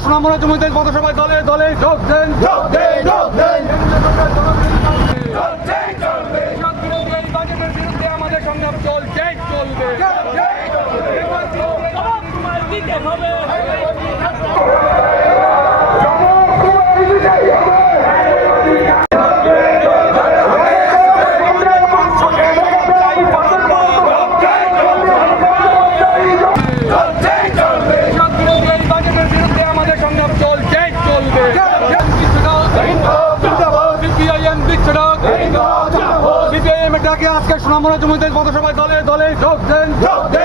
সুনামরা জমিতে পথসভায় দলে দলে যোগ দেন যোগ দেন, যোগ দেন। আমাদের সংগ্রাম চলছে চলবে বিরোধী এই বাজেটের বিরুদ্ধে আমাদের সংগ্রাম চলছে চলবে সিপিআইএম দিচ্ছে না ডাকে আজকে সুনামরা জমিদের পথসভায় দলে দলে যোগ দেন।